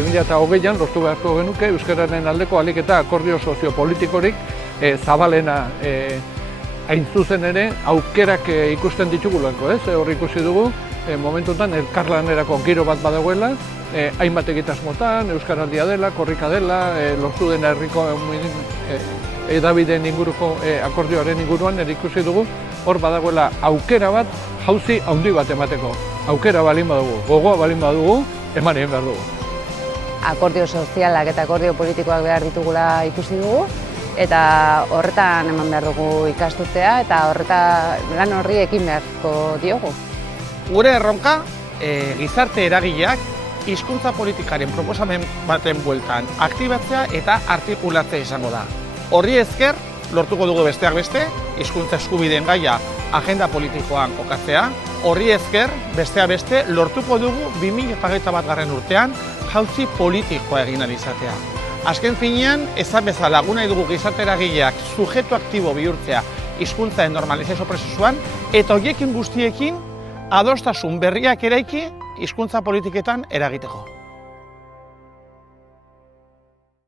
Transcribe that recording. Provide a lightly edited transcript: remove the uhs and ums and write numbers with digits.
2020an lortu beharko genuke euskararen aldeko ahalik eta akordio soziopolitikorik zabalena hain zuzen ere aukerak ikusten ditugulako, ez? Hor ikusi dugu momentutan elkarlanerako giro bat badagoela, hainbat egitasmotan, euskaraldia dela, korrika dela, lortu dena herriko edabideen inguruko akordioaren inguruan ikusi dugu, hor badagoela aukera bat, jauzi handi bat emateko. Aukera balin badugu, gogoa balin badugu, eman egin behar dugu. Akordio sozialak eta akordio politikoak behar ditugula ikusi dugu, eta horretan eman behar dugu ikasturtea eta lan horri ekin beharko diogu. Gure erronka, gizarte eragileak hizkuntza politikaren proposamen baten bueltan aktibatzea eta artikulatzea izango da. Horri esker, lortuko dugu besteak beste, hizkuntza eskubideen gaia agenda politikoan kokatzea. Horri esker, besteak beste, lortuko dugu 2021 urtean jauzi politikoa egin ahal izatea. Azken finean, ezan bezala nahi dugu gizarte eragileak sujetu aktibo bihurtzea hizkuntzaren normalizazio prozesuan, eta horiekin guztiekin adostasun berriak eraiki hizkuntza politiketan eragiteko.